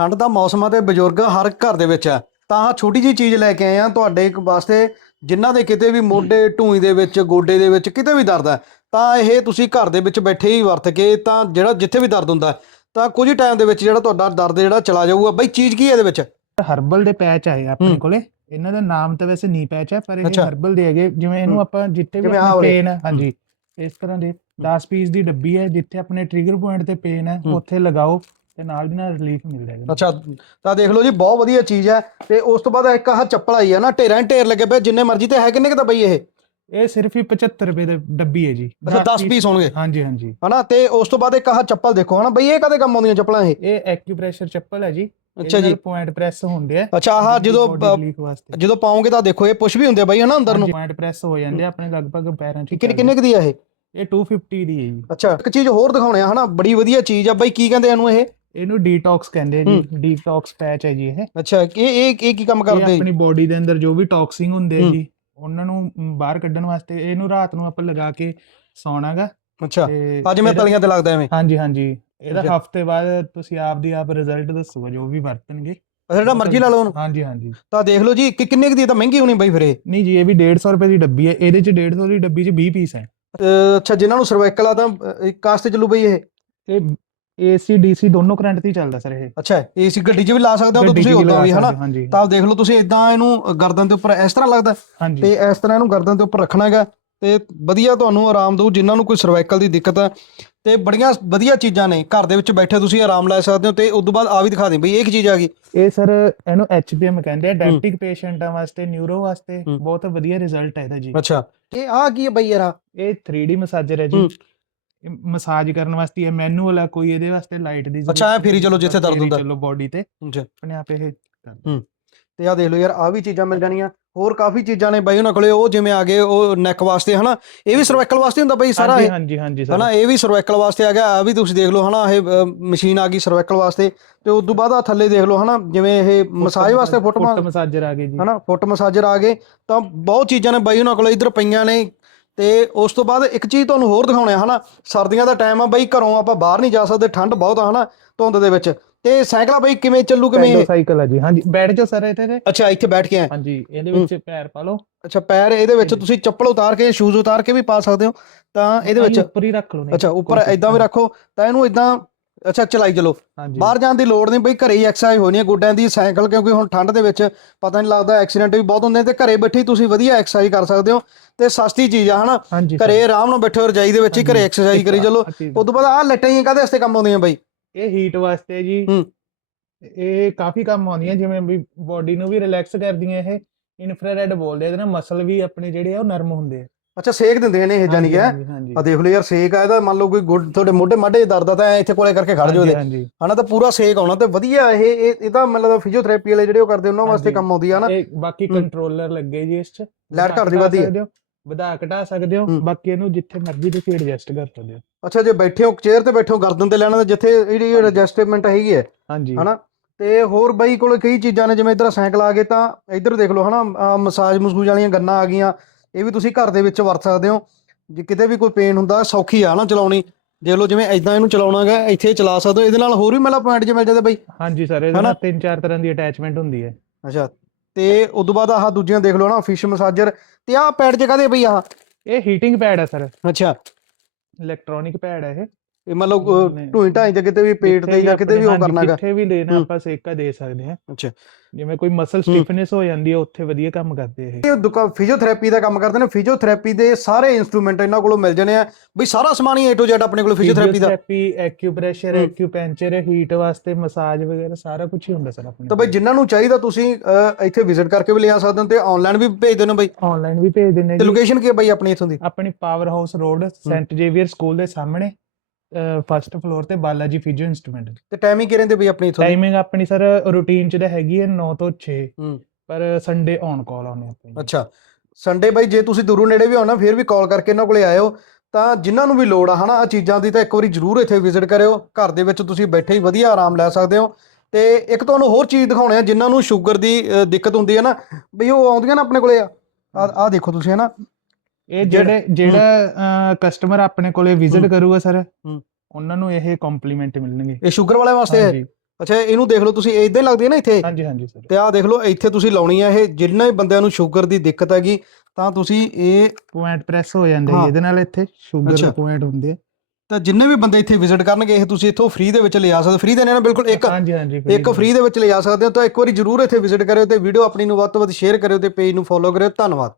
ਠੰਡ ਦਾ ਮੌਸਮ ਆ ਤੇ ਬਜ਼ੁਰਗ ਹਰ ਘਰ ਦੇ ਵਿੱਚ ਆ ਤਾਂ ਆਹ ਛੋਟੀ ਜੀ ਚੀਜ਼ ਲੈ ਕੇ ਆਏ ਆ ਤੁਹਾਡੇ ਇੱਕ ਵਾਸਤੇ ਜਿਨ੍ਹਾਂ ਦੇ ਕਿਤੇ ਵੀ ਮੋਢੇ ਢੂਈ ਦੇ ਵਿੱਚ ਗੋਡੇ ਦੇ ਵਿੱਚ ਕਿਤੇ ਵੀ ਦਰਦ ਹੈ ਤਾਂ ਇਹ ਤੁਸੀਂ ਘਰ ਦੇ ਵਿੱਚ ਬੈਠੇ ਹੀ ਵਰਤ ਕੇ ਤਾਂ ਜਿਹੜਾ ਜਿੱਥੇ ਵੀ ਦਰਦ ਹੁੰਦਾ ਤਾਂ ਕੁਝ ਟਾਈਮ ਦੇ ਵਿੱਚ ਜਿਹੜਾ ਤੁਹਾਡਾ ਦਰਦ ਜਿਹੜਾ ਚਲਾ ਜਾਊਗਾ ਬਈ ਚੀਜ਼ ਕੀ ਹੈ ਇਹਦੇ ਵਿੱਚ ਹਰਬਲ ਦੇ ਪੈਚ ਆਏ ਆ ਆਪਣੇ ਹੂੰ। ਕੋਲੇ ਇਹਨਾਂ ਦਾ ਨਾਮ ਤਾਂ ਵੈਸੇ ਨੀ ਪੈਚ ਹੈ ਪਰ ਇਹ ਅੱਛਾ। ਹਰਬਲ ਦੇ ਹੈਗੇ ਜਿਵੇਂ ਇਹਨੂੰ ਹੂੰ। ਆਪਾਂ ਜਿੱਥੇ ਵੀ ਜਿਵੇਂ ਆਹ ਵਾਲੇ। ਪੇਨ ਹੈ ਹਾਂਜੀ ਇਸ ਤਰ੍ਹਾਂ ਦੇ 10 ਪੀਸ ਦੀ ਡੱਬੀ ਹੈ ਜਿੱਥੇ ਆਪਣੇ ਟ੍ਰਿਗਰ ਪੁਆਇੰਟ ਤੇ ਪੇਨ ਹੈ ਹੂੰ। ਉੱਥੇ ਲਗਾਓ ਤੇ ਨਾਲ ਦੀ ਨਾਲ ਰਿਲੀਫ ਮਿਲ ਜਾਏਗਾ ਅੱਛਾ ਤਾਂ ਦੇਖ ਲਓ ਜੀ ਬਹੁਤ ਵਧੀਆ ਚੀਜ਼ ਹੈ। ਤੇ ਉਸ ਤੋਂ ਬਾਅਦ ਇੱਕ ਆਹ ਚੱਪਲ ਆਈ ਹੈ ਨਾ ਢੇਰਾਂ ਹੀ ਢੇਰ ਲੱਗੇ ਪਏ ਜਿੰਨੇ ਮਰਜ਼ੀ ਤੇ ਹੈ ਕਿੰਨੇ ਕਿ ਤਾਂ ਬਈ ਇਹ? ਇਹ ਸਿਰਫ ਹੀ 75 ਰੁਪਏ ਦੀ ਡੱਬੀ ਹੈ ਜੀ। ਅੱਛਾ 10 piece- ਪੀਸ ਹੋਣਗੇ। ਹਾਂਜੀ ਹਾਂਜੀ। ਹਨਾ ਤੇ ਉਸ ਤੋਂ ਬਾਅਦ ਇੱਕ ਆਹ ਚੱਪਲ ਦੇਖੋ ਹਨਾ ਬਈ ਇਹ ਕਦੇ ਕੰਮ ਆਉਂਦੀਆਂ ਚੱਪਲਾਂ ਇਹ? ਇਹ ਐਕਿਊਪ੍ਰੈਸ਼ਰ ਚੱਪਲ ਹੈ ਜੀ। ਅੱਛਾ ਜੀ। ਪੁਆਇੰਟ ਪ੍ਰੈਸ ਹੁੰਦੇ ਆ ਅੱਛਾ ਆਹ ਜਦੋਂ ਜਦੋਂ ਪਾਉਂਗੇ ਤਾਂ ਦੇਖੋ ਇਹ ਪੁਸ਼ ਵੀ ਹੁੰਦੇ ਬਈ ਹਨਾ ਅੰਦਰ ਨੂੰ। ਪੁਆਇੰਟ ਪ੍ਰੈਸ ਹੋ ਜਾਂਦੇ ਆਪਣੇ ਲਗਭਗ ਪੈਰਾਂ 'ਚ ਹੀ ਕਿੰਨੇ। ਕਿੰਨੇ ਦੀ ਆ ਇਹ? ਇਹ 250 ਦੀ ਹੈ ਜੀ। ਅੱਛਾ ਇੱਕ ਚੀਜ਼ ਹੋਰ ਦਿਖਾਉਣੇ ਆ ਹਨਾ ਬੜੀ ਵਧੀਆ ਚੀਜ਼ ਆ। ਬਈ ਕੀ ਕਹਿੰਦੇ ਇਹਨੂੰ ਇਹ? ਇਹਨੂੰ ਡੀਟੌਕਸ ਕਹਿੰਦੇ ਆ ਜੀ ਡੀਟੌਕਸ ਪੈਚ ਹੈ ਜੀ ਇਹ। ਅੱਛਾ ਇਹ ਇਹ ਇਹ ਕੀ ਕੰਮ ਇਹ ਕਰਦੇ? ਆਪਣੀ ਬੋਡੀ ਦੇ ਅੰਦਰ ਜੋ ਵੀ ਟੌਕਸਿੰਗ ਹੁੰਦੇ ਆ। ਜੀ ਉਹਨਾਂ ਨੂੰ ਬਾਹਰ ਕੱਢਣ ਵਾਸਤੇ ਇਹਨੂੰ ਰਾਤ ਨੂੰ ਆਪਾਂ ਲਗਾ ਕੇ ਸੌਣਾਗਾ ਅੱਛਾ ਅੱਜ ਮੈਂ ਤਲੀਆਂ ਤੇ ਲੱਗਦਾ ਐਵੇਂ। ਹਾਂਜੀ ਹਾਂਜੀ। ਇਹਦਾ। ਹਫ਼ਤੇ ਬਾਅਦ ਤੁਸੀਂ ਆਪ ਦੀ ਆਪ ਰਿਜ਼ਲਟ ਦੱਸੋਗੇ ਜੋ ਵੀ ਵਰਤਣਗੇ। ਜਿਹੜਾ ਮਰਜ਼ੀ ਲਾ ਲਓ ਉਹਨੂੰ। ਹਾਂਜੀ ਹਾਂਜੀ। ਤਾਂ ਦੇਖ ਲਓ ਜੀ ਕਿ ਕਿੰਨੇ ਕੁ ਦੀ ਇਹ ਤਾਂ ਮਹਿੰਗੀ ਹੋਣੀ ਬਈ ਫਿਰ ਇਹ। ਨਹੀਂ ਜੀ ਇਹ ਵੀ 150 ਰੁਪਏ ਦੀ ਡੱਬੀ ਹੈ ਇਹਦੇ ਚ 150 ਦੀ ਡੱਬੀ ਚ 20 ਪੀਸ ਹੈ। ਅੱਛਾ ਜਿਨ੍ਹਾਂ ਨੂੰ ਸਰਵਾਈਕਲ ਆ ਤਾਂ ਅ, ਕਾਸਤੇ ਚੱਲੂ ਬਈ ਇਹ। ਇਹ ਏਸੀ ਡੀਸੀ ਦੋਨੋਂ ਕਰੰਟ ਤੇ ਹੀ ਚੱਲਦਾ ਸਰ ਇਹ। ਅੱਛਾ ਏਸ ਗੱਡੀ 'ਚ ਵੀ ਲਾ ਸਕਦੇ ਹੋ ਤਾਂ ਗੱਡੀ 'ਚ ਤੁਸੀਂ ਵੀ ਉਦਾਂ ਵੀ ਹਨਾ ਸਕਦੇ ਹੋ, ਹਾਂਜੀ ਤਾਂ ਦੇਖ ਲਓ ਤੁਸੀਂ ਇਦਾਂ ਇਹਨੂੰ ਗਰਦਨ ਦੇ ਉੱਪਰ ਇਸ ਤਰ੍ਹਾਂ ਲੱਗਦਾ ਹਾਂਜੀ। ਤੇ ਇਸ ਤਰ੍ਹਾਂ ਇਹਨੂੰ ਗਰਦਨ ਦੇ ਉੱਪਰ ਰੱਖਣਾ ਹੈਗਾ। ਤੇ ਵਧੀਆ ਤੁਹਾਨੂੰ ਆਰਾਮ ਦਊ ਜਿਨ੍ਹਾਂ ਨੂੰ ਕੋਈ ਸਰਵਾਈਕਲ ਦੀ ਦਿੱਕਤ ਹੈ। ਤੇ ਬੜੀਆਂ ਵਧੀਆ ਚੀਜ਼ਾਂ ਨੇ। ਘਰ ਦੇ ਵਿੱਚ ਬੈਠੇ ਤੁਸੀਂ ਆਰਾਮ ਲੈ ਸਕਦੇ ਹੋ ਤੇ ਉਸ ਤੋਂ ਬਾਅਦ ਆ ਵੀ ਦਿਖਾ ਦੇ ਬਈ ਇਹ ਕੀ ਚੀਜ਼ ਆ ਗਈ? ਇਹ ਸਰ ਇਹਨੂੰ ਐਚਪੀਐਮ ਕਹਿੰਦੇ ਆ ਡਾਇਬਟਿਕ ਪੇਸ਼ੈਂਟਾਂ ਵਾਸਤੇ ਨਿਊਰੋ ਵਾਸਤੇ ਹੂੰ। ਬਹੁਤ ਵਧੀਆ ਰਿਜ਼ਲਟ ਹੈ ਇਹਦਾ ਜੀ। ਅੱਛਾ। ਇਹ ਆ ਕੀ ਹੈ ਬਈ ਯਾਰ ਇਹ 3D ਮਸਾਜਰ ਹੈ ਜੀ। ਹੂੰ। ਮਸਾਜ ਕਰਨ ਵਾਸਤੇ ਇਹ ਮੈਨੂਅਲ ਹੈ ਕੋਈ ਇਹਦੇ ਵਾਸਤੇ ਲਾਈਟ ਦੀ ਅੱਛਾ, ਐਂ ਜ਼ਰੂਰਤ ਫੇਰੀ ਚੱਲੋ ਜਿੱਥੇ ਦਰਦ ਹੁੰਦਾ। ਚੱਲੋ ਬਾਡੀ ਤੇ ਆਪਣੇ ਆਪ ਇਹ ਤੇ ਆ ਦੇਖ ਲਓ ਯਾਰ ਆ ਵੀ ਚੀਜ਼ਾਂ ਮਿਲ ਜਾਣੀਆਂ। ਹੋਰ ਕਾਫੀ ਚੀਜ਼ਾਂ ਨੇ ਬਾਈ ਉਹਨਾਂ ਕੋਲੇ ਉਹ ਜਿਵੇਂ ਆ ਗਏ ਉਹ ਨੈਕ ਵਾਸਤੇ ਹਨਾ? ਇਹ ਵੀ ਸਰਵਾਈਕਲ ਵਾਸਤੇ ਹੁੰਦਾ ਬਈ ਸਾਰਾ ਇਹ? ਹਾਂਜੀ ਹਾਂਜੀ ਸਰ। ਹਨਾ ਇਹ ਵੀ ਸਰਵਾਈਕਲ ਵਾਸਤੇ ਆ ਗਿਆ ਆ ਵੀ ਤੁਸੀਂ ਦੇਖ ਲਓ ਹਨਾ ਇਹ ਮਸ਼ੀਨ ਆ ਗਈ ਸਰਵਾਈਕਲ ਵਾਸਤੇ। ਤੇ ਉਸ ਤੋਂ ਬਾਅਦ ਆ ਥੱਲੇ ਦੇਖ ਲਓ ਹਨਾ ਜਿਵੇਂ ਇਹ ਮਸਾਜ ਵਾਸਤੇ ਫੁੱਟ ਫੁੱਟ ਮਸਾਜਰ ਆ ਗਏ ਜੀ। ਹਨਾ ਫੁੱਟ ਮਸਾਜਰ ਆ ਗਏ। ਤਾਂ ਬਹੁਤ ਚੀਜ਼ਾਂ ਨੇ ਬਾਈ ਉਹਨਾਂ ਕੋਲ ਇੱਧਰ ਪਈਆਂ ਨੇ ਤੇ ਉਸ ਤੋਂ ਬਾਅਦ ਇੱਕ ਚੀਜ਼ ਤੁਹਾਨੂੰ ਹੋਰ ਦਿਖਾਉਣੇ ਆ ਹਨਾ? ਸਰਦੀਆਂ ਦਾ ਟਾਈਮ ਆ ਬਾਈ ਘਰੋਂ ਆਪਾਂ ਬਾਹਰ ਨਹੀਂ ਜਾ ਸਕਦੇ ਠੰਡ ਬਹੁਤ ਆ ਹਨਾ? ਧੁੰਦ ਦੇ ਵਿੱਚ। ਤੇ ਸਾਈਕਲਾਂ ਬਾਈ ਕਿਵੇਂ ਚੱਲੂ ਕਿਵੇਂ ਇਹ? ਸਾਈਕਲ ਹੈ ਜੀ ਹਾਂਜੀ। ਬੈਠ ਜਾਓ ਸਰ ਇੱਥੇ ਤੇ। ਅੱਛਾ ਇੱਥੇ ਬੈਠ ਕੇ ਆਏ। ਹਾਂਜੀ ਇਹਦੇ। ਵਿੱਚ ਪੈਰ ਪਾ ਲਓ। ਅੱਛਾ ਪੈਰ ਇਹਦੇ ਵਿੱਚ। ਤੁਸੀਂ ਚੱਪਲ ਉਤਾਰ ਕੇ ਸ਼ੂਜ਼ ਉਤਾਰ ਕੇ ਵੀ ਪਾ ਸਕਦੇ ਹੋ। ਤਾਂ ਇਹਦੇ ਵਿੱਚ ਉੱਪਰ ਹੀ ਰੱਖ ਲਓ ਅੱਛਾ ਉੱਪਰ ਇਦਾਂ ਵੀ ਰੱਖੋ। ਤਾਂ ਇਹਨੂੰ ਇਦਾਂ ਅੱਛਾ ਚਲਾਈ ਚਲੋ। ਹਾਂਜੀ। ਬਾਹਰ ਜਾਣ ਦੀ ਲੋੜ ਨਹੀਂ ਬਈ ਘਰੇ ਹੀ ਐਕਸਰਸਾਈਜ਼ ਹੋਣੀ ਹੈ ਗੋਡਿਆਂ ਦੀ ਸਾਈਕਲ ਕਿਉਂਕਿ ਹੁਣ ਠੰਡ ਦੇ ਵਿੱਚ ਪਤਾ ਨਹੀਂ ਲੱਗਦਾ ਐਕਸੀਡੈਂਟ ਵੀ ਬਹੁਤ ਹੁੰਦੇ ਨੇ ਤੇ ਘਰੇ ਬੈਠੇ ਤੁਸੀਂ ਵਧੀਆ ਐਕਸਰਸਾਈਜ਼ ਕਰ ਸਕਦੇ ਹੋ ਤੇ ਸਸਤੀ ਚੀਜ਼ ਆ ਹਨਾ? ਘਰੇ ਆਰਾਮ ਨਾਲ ਬੈਠੋ ਰਜਾਈ ਦੇ ਵਿੱਚ ਹੀ ਘਰੇ। ਐਕਸਰਸਾਈਜ਼ ਕਰੀ ਚਲੋ। ਉਸ ਤੋਂ ਬਾਅਦ ਆਹ ਲੱਟਾਂ ਹੀ ਕਾਹਦੇ ਵਾਸਤੇ ਕੰਮ ਆਉਂਦੀਆਂ ਬਈ? ਇਹ ਹੀਟ ਵਾਸਤੇ ਜੀ। ਇਹ ਕਾਫੀ ਕੰਮ ਆਉਂਦੀਆਂ ਜਿਵੇਂ ਵੀ ਬਾਡੀ ਨੂੰ ਵੀ ਰਿਲੈਕਸ ਕਰਦੀਆਂ ਇਹ। ਇਨਫਰਾਰੈਡ ਬੋਲਦੇ ਆ, ਇਹਦੇ ਨਾਲ ਮਸਲ ਵੀ ਆਪਣੇ ਜਿਹੜੇ ਆ ਉਹ ਨਰਮ ਹੁੰਦੇ ਆ। ਅੱਛਾ ਸੇਕ ਦਿੰਦੇ ਨੇ ਇਹ ਜਾਨੀ ਕਿ ਹਾਂਜੀ, ਹਾਂਜੀ ਆ ਦੇਖ ਲਓ ਯਾਰ ਸੇਕ ਆ ਇਹਦਾ ਮੰਨ ਲਓ ਕੋਈ ਗੁੱਡ ਤੁਹਾਡੇ ਮੋਢੇ ਮਾਢੇ 'ਚ ਦਰਦ ਆ ਤਾਂ ਐਂ ਇੱਥੇ ਕੋਲੇ ਕਰਕੇ ਖੜ ਜਾਓ ਹਾਂਜੀ, ਇਹਦੇ ਹਾਂਜੀ ਹਨਾ ਤਾਂ ਪੂਰਾ ਸੇਕ ਆਉਣਾ ਤੇ ਵਧੀਆ ਇਹ ਇਹ ਇਹ ਤਾਂ ਮਤਲਬ ਫਿਜ਼ੀਓਥੈਰੇਪੀ ਵਾਲੇ ਜਿਹੜੇ ਉਹ ਕਰਦੇ ਉਹਨਾਂ ਵਾਸਤੇ ਹਾਂਜੀ। ਕੰਮ ਆਉਂਦੀ ਆ ਨਾ ਇਹ ਬਾਕੀ। ਕੰਟਰੋਲਰ ਲੱਗੇ ਜੀ ਇਸ ਚ ਵਧਾ ਘੱਟ ਦੀ ਹੈ। ਸਕਦੇ ਹੋ, ਵਧਾ ਘਟਾ ਸਕਦੇ ਹੋ। ਬਾਕੀ ਇਹਨੂੰ ਜਿੱਥੇ ਮਰਜ਼ੀ ਤੁਸੀਂ ਐਡਜਸਟ ਕਰ ਸਕਦੇ ਹੋ ਅੱਛਾ ਜੇ ਬੈਠੇ ਹੋ ਚੇਅਰ ਤੇ ਬੈਠੇ ਹੋ ਗਰਦਨ ਤੇ ਲੈਣਾ ਤੇ ਜਿੱਥੇ ਇਹਦੀ ਹਾਂਜੀ। ਐਡਜਸਟਮੈਂਟ ਹੈਗੀ ਹੈ ਹਾਂਜੀ ਹਨਾ ਤੇ ਹੋਰ ਬਾਈ ਕੋਲ ਕਈ ਚੀਜ਼ਾਂ ਨੇ ਜਿਵੇਂ ਇਧਰ ਸਾਈਕਲ ਆ ਗਏ ਤਾਂ ਇਧਰ ਦੇਖ ਲਓ ਹਨਾ ਮਸਾਜ ਮਸੂਜ ਵਾਲੀਆਂ ਗੰਨਾਂ ਆ ਗਈਆਂ ਇਹ ਵੀ ਤੁਸੀਂ ਘਰ ਦੇ ਵਿੱਚ ਵਰਤ ਸਕਦੇ ਹੋ। ਜੇ ਕਿਤੇ ਵੀ ਕੋਈ ਪੇਨ ਹੁੰਦਾ ਸੌਖੀ ਆ ਨਾ ਚਲਾਉਣੀ। ਦੇਖ ਲਓ ਜਿਵੇਂ ਇਦਾਂ ਇਹਨੂੰ ਚਲਾਉਣਾਗਾ ਇੱਥੇ ਚਲਾ ਸਕਦੇ ਹੋ। ਇਹਦੇ ਨਾਲ ਹੋਰ ਵੀ ਮੇਲਾ ਪੁਆਇੰਟ ਜੇ ਮਿਲ ਜਾਂਦੇ ਬਾਈ। ਹਾਂਜੀ ਸਰ ਇਹਦੇ? ਨਾਲ ਤਿੰਨ ਚਾਰ ਤਰ੍ਹਾਂ ਦੀ ਅਟੈਚਮੈਂਟ ਹੁੰਦੀ ਹੈ। ਅੱਛਾ ਤੇ ਉਸ ਤੋਂ ਬਾਅਦ ਆਹ ਦੂਜੀਆਂ ਦੇਖ ਲਓ ਨਾ ਫਿਸ਼ ਮਸਾਜਰ ਤੇ ਆਹ ਪੈਡ ਜੇ ਕਾਹਦੇ ਬਈ ਆਹ? ਇਹ ਹੀਟਿੰਗ ਪੈਡ ਹੈ ਸਰ ਅੱਛਾ। ਇਲੈਕਟ੍ਰੋਨਿਕ ਪੈਡ ਹੈ ਇਹ। ਇਹ ਮਤਲਬ ਨਹੀਂ। ਢੂਈ ਢਾਈ ਤੇ ਕਿਤੇ ਵੀ ਪੇਟ ਜਿੱਥੇ ਤੇ ਜਾਂ ਕਿਤੇ ਵੀ ਉਹ ਹਾਂਜੀ, ਕਰਨਾਗਾ। ਕਿੱਥੇ ਵੀ ਲੈਣਾ ਹੂੰ। ਆਪਾਂ ਸੇਕਾ ਦੇ ਸਕਦੇ ਹਾਂ। ਅੱਛਾ। ਜਿਵੇਂ ਕੋਈ ਮਸਲ ਸਟਿਫਨੈਸ ਹੋ ਜਾਂਦੀ ਹੈ ਉੱਥੇ ਵਧੀਆ ਕੰਮ ਕਰਦੇ ਇਹ। ਇਹ ਦੁਕਾ ਫਿਜ਼ੀਓਥੈਰੇਪੀ ਦਾ ਕੰਮ ਕਰਦੇ ਨੇ। ਫਿਜ਼ੀਓਥੈਰੇਪੀ ਦੇ ਸਾਰੇ ਇਨਸਟਰੂਮੈਂਟ ਇਹਨਾਂ ਕੋਲੋਂ ਮਿਲ ਜਾਣੇ ਆ। ਬਈ ਸਾਰਾ ਸਮਾਨ ਹੀ A to Z ਆਪਣੇ ਕੋਲ ਫਿਜ਼ੀਓਥੈਰੇਪੀ ਦਾ। ਫਿਜ਼ੀਓਥੈਰੇਪੀ ਐਕਿਊਪ੍ਰੈਸ਼ਰ ਹੂੰ। ਐਕਿਊਪੈਂਚਰ ਹੀਟ ਵਾਸਤੇ ਮਸਾਜ ਵਗੈਰਾ ਸਾਰਾ ਕੁਝ ਹੀ ਹੁੰਦਾ ਸਰ ਆਪਣੇ ਤਾਂ ਬਈ ਜਿਨ੍ਹਾਂ ਨੂੰ ਚਾਹੀਦਾ ਤੁਸੀਂ ਅਹ, ਇੱਥੇ ਵਿਜ਼ਿਟ ਕਰਕੇ ਵੀ ਲਿਆ ਸਕਦੇ ਹੋ ਤੇ ਆਨਲਾਈਨ ਵੀ ਭੇਜ ਦਿੰਦੇ ਹੋ ਬਈ। ਆਨਲਾਈਨ ਵੀ ਭੇਜ ਦਿੰਦੇ ਤੇ ਜੀ। ਲੋਕੇਸ਼ਨ ਕੀ ਹੈ ਬਈ ਆਪਣੀ ਇਥੋਂ ਦੀ? ਆਪਣੀ power house road Saint Xavier school ਦੇ ਸਾਹਮਣੇ। ਫਸਟ ਫਲੋਰ ਤੇ ਬਾਲਾਜੀ ਫਿਜ਼ੀਓ ਇੰਸਟਰੂਮੈਂਟ ਤੇ ਟਾਈਮਿੰਗ ਕੀ ਰਹਿੰਦੇ ਬਈ ਆਪਣੀ ਇਥੋਂ ਟਾਈਮਿੰਗ ਆਪਣੀ ਸਰ ਰੂਟੀਨ ਚ ਤਾਂ ਹੈਗੀ ਹੈ 9 ਤੋਂ 6 ਹੂੰ। ਪਰ ਸੰਡੇ ਔਨ ਕਾਲ ਆਉਣੇ ਆਪਾਂ ਜੀ। ਅੱਛਾ। ਸੰਡੇ ਬਾਈ ਜੇ ਤੁਸੀਂ ਦੂਰੋਂ ਨੇੜੇ ਵੀ ਆਉਣਾ ਫਿਰ ਵੀ ਕਾਲ ਕਰਕੇ ਇਹਨਾਂ ਕੋਲੇ ਆਇਓ। ਤਾਂ ਜਿਨ੍ਹਾਂ ਨੂੰ ਵੀ ਲੋੜ ਆ ਹਨਾ ਆ ਚੀਜ਼ਾਂ ਦੀ ਤਾਂ ਇੱਕ ਵਾਰੀ ਜ਼ਰੂਰ ਇੱਥੇ ਵਿਜ਼ਿਟ ਕਰਿਓ। ਘਰ ਦੇ ਵਿੱਚ ਤੁਸੀਂ ਬੈਠੇ ਹੀ ਵਧੀਆ ਆਰਾਮ ਲੈ ਸਕਦੇ ਹੋ। ਤੇ ਇੱਕ ਤੁਹਾਨੂੰ ਹੋਰ ਚੀਜ਼ ਦਿਖਾਉਣੇ ਆ ਜਿਨ੍ਹਾਂ ਨੂੰ ਸ਼ੂਗਰ ਦੀ ਦਿੱਕਤ ਹੁੰਦੀ ਹੈ ਨਾ। ਬਈ ਉਹ ਆਉਂਦੀਆਂ ਨਾ ਆਪਣੇ ਕੋਲੇ ਆ ਆ ਦੇਖੋ ਤੁਸੀਂ ਹਨਾ। ਇਹ ਜਿਹੜਾ- ਜਿਹੜੇ ਕਸਟਮਰ ਆਪਣੇ ਕੋਲੇ ਵਿਜ਼ਿਟ ਹੂੰ। ਕਰੂਗਾ ਸਰ ਹੂੰ। ਉਹਨਾਂ ਨੂੰ ਇਹ ਕੰਪਲੀਮੈਂਟ ਮਿਲਣਗੇ। ਇਹ ਸ਼ੂਗਰ ਵਾਲੇ ਵਾਸਤੇ? ਹੈ ਅੱਛਾ ਇਹਨੂੰ ਦੇਖ ਲਓ ਤੁਸੀਂ ਇਦਾਂ ਹੀ ਲੱਗਦੀ ਹੈ ਨਾ ਇੱਥੇ? ਹਾਂਜੀ ਹਾਂਜੀ ਸਰ। ਤੇ ਆਹ ਦੇਖ ਲਓ ਇੱਥੇ ਤੁਸੀਂ ਲਾਉਣੀ ਆ ਇਹ ਜਿੰਨੇ ਬੰਦਿਆਂ ਨੂੰ ਸ਼ੂਗਰ ਦੀ ਦਿੱਕਤ ਹੈਗੀ ਤਾਂ ਤੁਸੀਂ ਇਹ ਪੁਆਇੰਟ ਪ੍ਰੈਸ ਹੋ ਜਾਂਦੇ ਹਾਂ। ਜੀ ਇਹਦੇ ਨਾਲ ਇੱਥੇ ਸ਼ੂਗਰ। ਦੇ ਪੁਆਇੰਟ ਹੁੰਦੇ ਆ। ਤਾਂ ਜਿੰਨੇ ਵੀ ਬੰਦੇ ਇੱਥੇ ਵਿਜ਼ਿਟ ਕਰਨਗੇ ਇਹ ਤੁਸੀਂ ਇੱਥੋਂ ਫ੍ਰੀ ਦੇ ਵਿੱਚ ਲਿਆ ਸਕਦੇ ਫ੍ਰੀ ਦੇ ਨੇ ਨਾ ਬਿਲਕੁਲ ਇੱਕ ਹਾਂਜੀ ਹਾਂਜੀ ਇੱਕ ਫ੍ਰੀ ਦੇ ਵਿੱਚ ਲਿਜਾ ਸਕਦੇ ਹੋ। ਤਾਂ ਇੱਕ ਵਾਰੀ ਜਰੂਰ ਇੱਥੇ ਵਿਜ਼ਿਟ ਕਰਿਓ ਤੇ ਵੀਡੀਓ ਆਪਣੀ ਨੂੰ ਵੱਧ ਤੋਂ ਵੱਧ ਸ਼ੇਅਰ ਕਰਿਓ ਤੇ ਪੇਜ ਨੂੰ ਫੋਲੋ ਕਰਿਓ। ਧੰਨਵਾਦ।